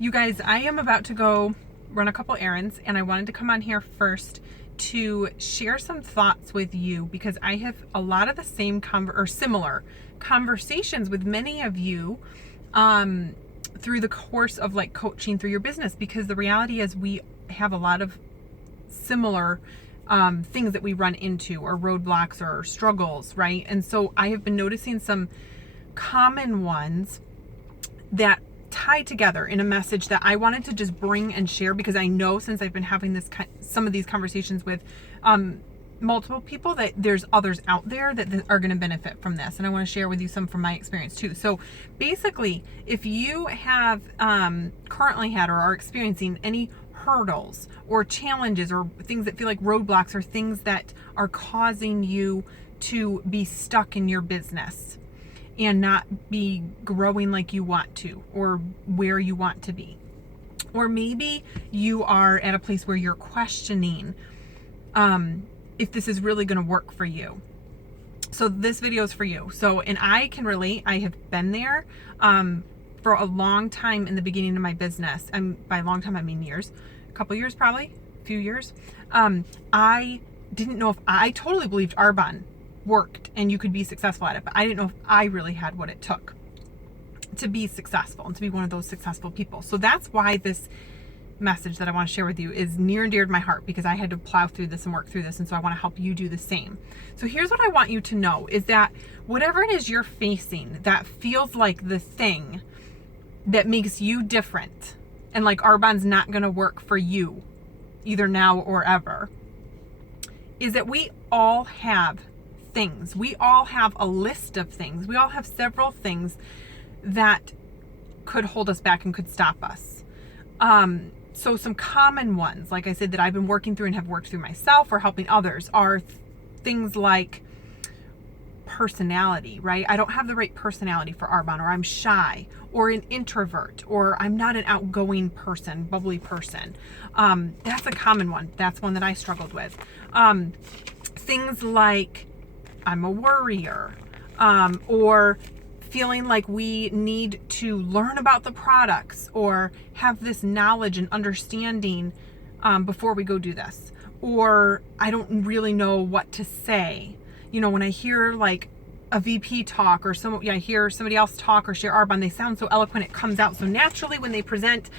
You guys, I am about to go run a couple errands, and I wanted to come on here first to share some thoughts with you because I have a lot of the same similar conversations with many of you through the course of like coaching through your business, because the reality is we have a lot of similar things that we run into, or roadblocks or struggles, right? And so I have been noticing some common ones that tie together in a message that I wanted to just bring and share, because I know since I've been having some of these conversations with multiple people that there's others out there that are going to benefit from this, and I want to share with you some from my experience too. So basically, if you have currently had or are experiencing any hurdles or challenges or things that feel like roadblocks or things that are causing you to be stuck in your business and not be growing like you want to or where you want to be. Or maybe you are at a place where you're questioning if this is really going to work for you. So this video is for you. So, and I can relate. I have been there for a long time in the beginning of my business. And by a long time, I mean years, a couple years, probably a few years. I didn't know if I totally believed Arbonne worked and you could be successful at it, but I didn't know if I really had what it took to be successful and to be one of those successful people. So that's why this message that I want to share with you is near and dear to my heart, because I had to plow through this and work through this, and so I want to help you do the same. So here's what I want you to know is that whatever it is you're facing that feels like the thing that makes you different and like Arbonne's not going to work for you either now or ever, is that we all have things. We all have a list of things. We all have several things that could hold us back and could stop us. So some common ones, like I said, that I've been working through and have worked through myself or helping others are things like personality, right? I don't have the right personality for Arbonne, or I'm shy, or an introvert, or I'm not an outgoing person, bubbly person. That's a common one. That's one that I struggled with. Things like I'm a worrier, or feeling like we need to learn about the products or have this knowledge and understanding before we go do this, or I don't really know what to say. You know, when I hear like a VP talk, or I hear somebody else talk or share Arbonne, they sound so eloquent, it comes out so naturally when they present.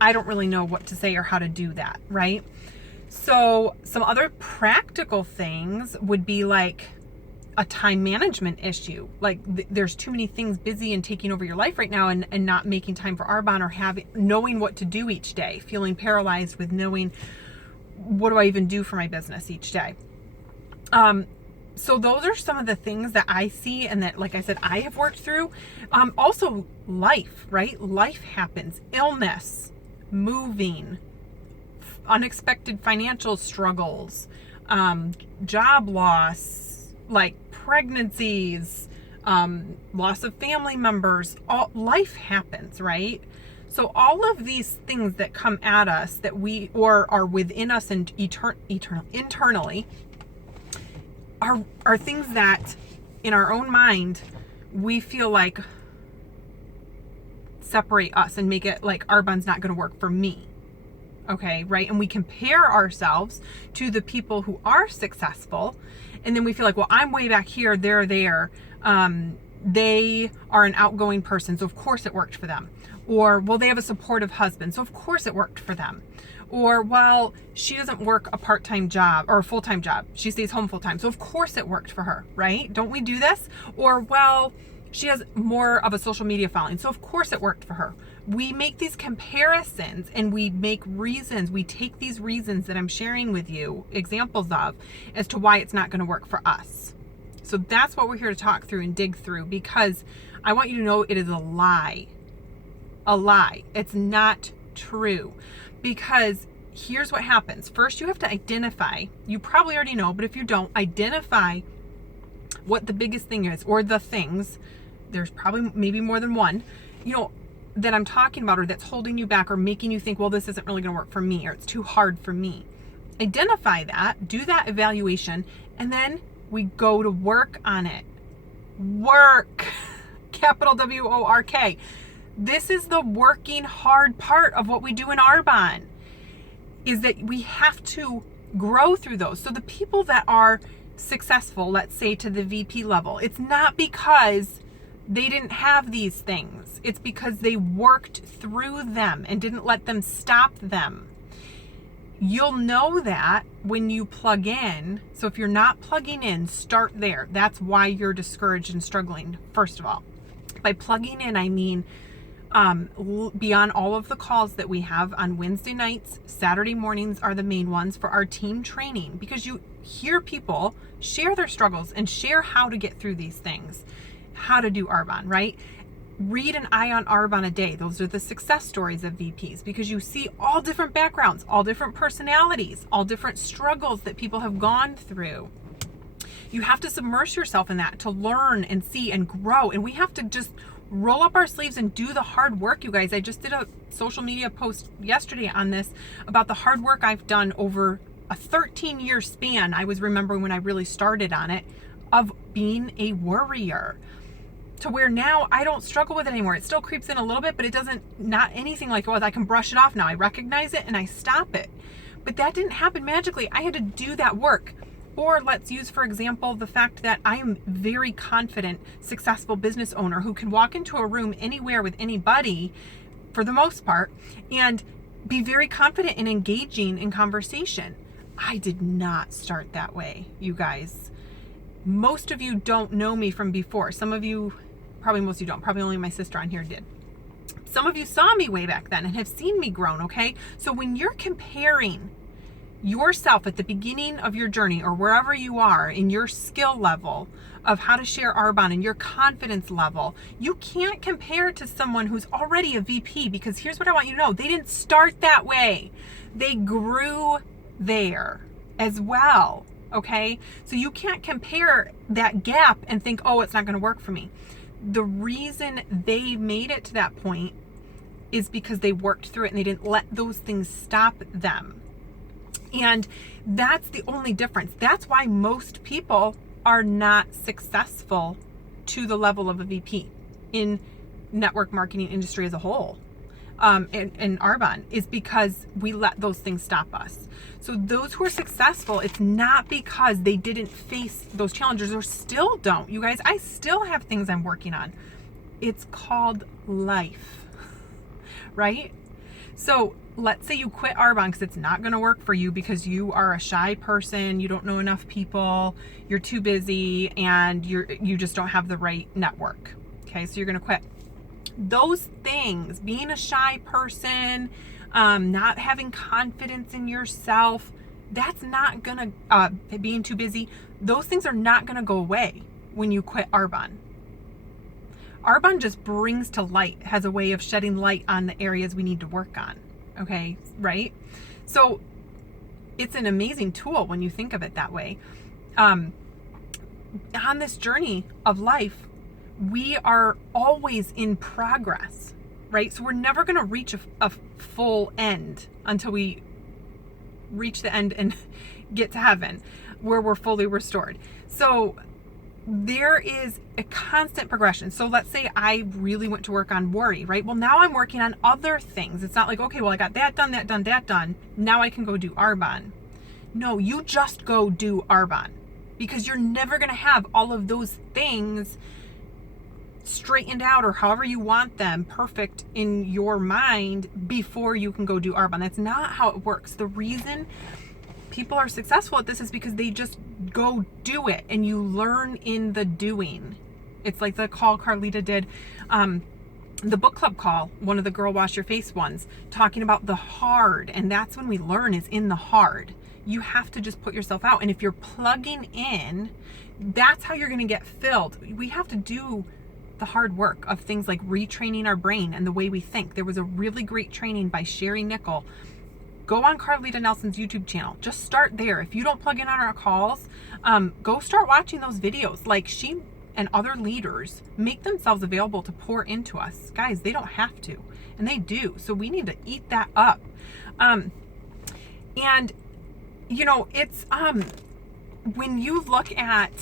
I don't really know what to say or how to do that, right? So some other practical things would be like a time management issue. Like there's too many things busy and taking over your life right now, and not making time for Arbonne, or knowing what to do each day, feeling paralyzed with knowing what do I even do for my business each day. So those are some of the things that I see and that, like I said, I have worked through. Also life, right? Life happens, illness, moving, unexpected financial struggles, job loss, like pregnancies, loss of family members. All life happens, right? So all of these things that come at us that we or are within us and internally are things that in our own mind we feel like separate us and make it like Arbonne's not going to work for me. Okay, right? And we compare ourselves to the people who are successful, and then we feel like, well, I'm way back here, they're there. They are an outgoing person, so of course it worked for them. Or, well, they have a supportive husband, so of course it worked for them. Or, well, she doesn't work a part-time job or a full-time job. She stays home full-time, so of course it worked for her, right? Don't we do this? Or, well, she has more of a social media following, so of course it worked for her. We make these comparisons and we make reasons. We take these reasons that I'm sharing with you, examples of, as to why it's not going to work for us. So that's what we're here to talk through and dig through, because I want you to know it is a lie. A lie. It's not true. Because here's what happens. First, you have to identify, you probably already know, but if you don't, identify what the biggest thing is, or the things. There's probably maybe more than one, that I'm talking about, or that's holding you back or making you think, well, this isn't really going to work for me, or it's too hard for me. Identify that, do that evaluation, and then we go to work on it. Work, capital WORK. This is the working hard part of what we do in Arbonne, is that we have to grow through those. So the people that are successful, let's say to the VP level, it's not because they didn't have these things. It's because they worked through them and didn't let them stop them. You'll know that when you plug in. So if you're not plugging in, start there. That's why you're discouraged and struggling, first of all. By plugging in, I mean beyond all of the calls that we have on Wednesday nights, Saturday mornings are the main ones for our team training, because you hear people share their struggles and share how to get through these things, how to do Arbonne, right? Read an Eye on Arbonne a day. Those are the success stories of VPs, because you see all different backgrounds, all different personalities, all different struggles that people have gone through. You have to submerge yourself in that to learn and see and grow. And we have to just roll up our sleeves and do the hard work, you guys. I just did a social media post yesterday on this about the hard work I've done over a 13-year span. I was remembering when I really started on it, of being a worrier, to where now I don't struggle with it anymore. It still creeps in a little bit, but it doesn't, not anything like, well, I can brush it off now. I recognize it and I stop it. But that didn't happen magically. I had to do that work. Or let's use, for example, the fact that I am very confident, successful business owner who can walk into a room anywhere with anybody, for the most part, and be very confident in engaging in conversation. I did not start that way, you guys. Most of you don't know me from before. Some of you, probably most of you don't. Probably only my sister on here did. Some of you saw me way back then and have seen me grown, okay? So when you're comparing yourself at the beginning of your journey, or wherever you are in your skill level of how to share Arbonne and your confidence level, you can't compare to someone who's already a VP, because here's what I want you to know. They didn't start that way. They grew there as well, okay? So you can't compare that gap and think, oh, it's not going to work for me. The reason they made it to that point is because they worked through it and they didn't let those things stop them. And that's the only difference. That's why most people are not successful to the level of a VP in network marketing industry as a whole. In Arbonne, is because we let those things stop us. So those who are successful, it's not because they didn't face those challenges, or still don't. You guys, I still have things I'm working on. It's called life, right? So let's say you quit Arbonne because it's not going to work for you, because you are a shy person, you don't know enough people, you're too busy, and you just don't have the right network. Okay, so you're going to quit. Those things, being a shy person, not having confidence in yourself, that's not going to, being too busy, those things are not going to go away when you quit Arbonne. Arbonne just brings to light, has a way of shedding light on the areas we need to work on. Okay, right? So it's an amazing tool when you think of it that way. On this journey of life, we are always in progress, right? So we're never going to reach a full end until we reach the end and get to heaven, where we're fully restored. So there is a constant progression. So let's say I really went to work on worry, right? Well, now I'm working on other things. It's not like, okay, well, I got that done, that done, that done. Now I can go do Arbonne. No, you just go do Arbonne, because you're never going to have all of those things straightened out, or however you want them, perfect in your mind before you can go do Arbonne. That's not how it works. The reason people are successful at this is because they just go do it, and you learn in the doing. It's like the call Carlita did, the book club call, one of the Girl Wash Your Face ones, talking about the hard, and that's when we learn, is in the hard. You have to just put yourself out, and if you're plugging in, that's how you're going to get filled. We have to do the hard work of things like retraining our brain and the way we think. There was a really great training by Sherry Nickel. Go on Carlita Nelson's YouTube channel. Just start there. If you don't plug in on our calls, go start watching those videos. Like, she and other leaders make themselves available to pour into us. Guys, they don't have to, and they do. So we need to eat that up. And you know, it's when you look at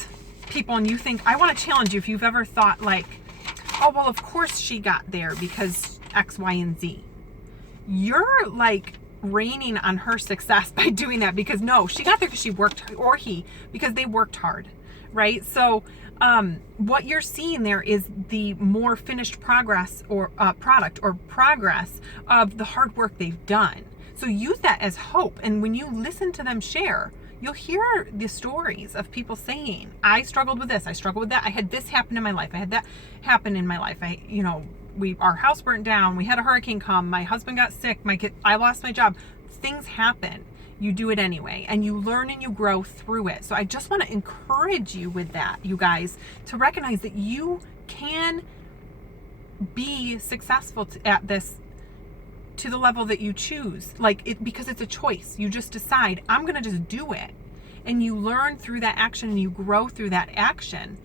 people and you think, I want to challenge you, if you've ever thought like, oh, well, of course she got there because X, Y, and Z. You're like raining on her success by doing that, because no, she got there because she worked, or he, because they worked hard, right? So what you're seeing there is the more finished progress or product or progress of the hard work they've done. So use that as hope. And when you listen to them share, you'll hear the stories of people saying, I struggled with this, I struggled with that, I had this happen in my life, I had that happen in my life, our house burnt down, we had a hurricane come, my husband got sick, I lost my job. Things happen. You do it anyway, and you learn and you grow through it. So I just want to encourage you with that, you guys, to recognize that you can be successful at this to the level that you choose, because it's a choice. You just decide, I'm going to just do it, and you learn through that action and you grow through that action.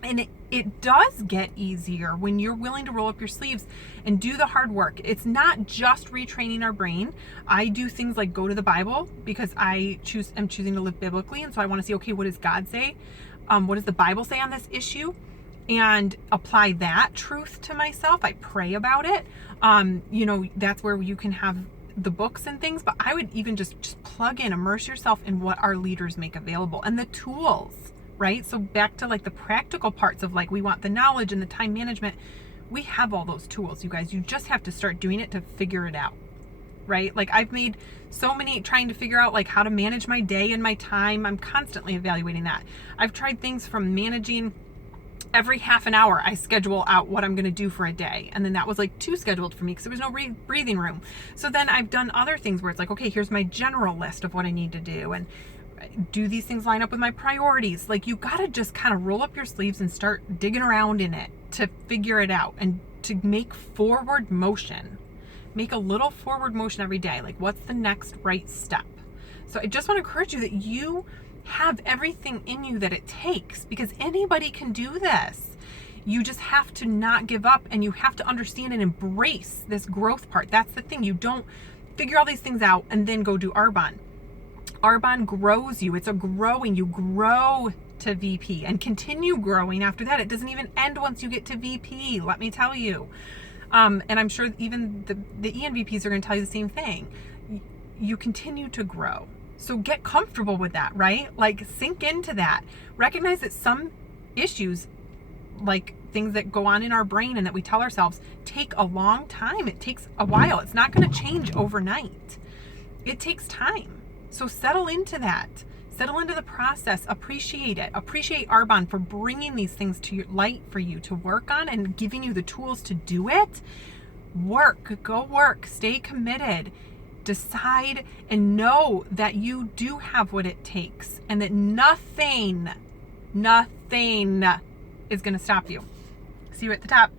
And it does get easier when you're willing to roll up your sleeves and do the hard work. It's not just retraining our brain. I do things like go to the Bible, because I'm choosing to live biblically. And so I want to see, okay, what does God say? What does the Bible say on this issue? And apply that truth to myself. I pray about it. That's where you can have the books and things, but I would even just plug in, immerse yourself in what our leaders make available and the tools. Right? So back to like the practical parts of we want the knowledge and the time management. We have all those tools, you guys. You just have to start doing it to figure it out. Right? I've made so many trying to figure out how to manage my day and my time. I'm constantly evaluating that. I've tried things from managing every half an hour. I schedule out what I'm going to do for a day. And then that was too scheduled for me because there was no breathing room. So then I've done other things where it's okay, here's my general list of what I need to do. And do these things line up with my priorities? You got to just kind of roll up your sleeves and start digging around in it to figure it out and to make forward motion. Make a little forward motion every day. What's the next right step? So I just want to encourage you that you have everything in you that it takes, because anybody can do this. You just have to not give up, and you have to understand and embrace this growth part. That's the thing. You don't figure all these things out and then go do Arbonne. Arbonne grows you. You grow to VP and continue growing after that. It doesn't even end once you get to VP, let me tell you. And I'm sure even the ENVPs are going to tell you the same thing. You continue to grow. So get comfortable with that, right? Sink into that. Recognize that some issues, things that go on in our brain and that we tell ourselves, take a long time. It takes a while. It's not going to change overnight. It takes time. So settle into that. Settle into the process. Appreciate it. Appreciate Arbonne for bringing these things to your light for you to work on and giving you the tools to do it. Go work. Stay committed. Decide and know that you do have what it takes, and that nothing is going to stop you. See you at the top.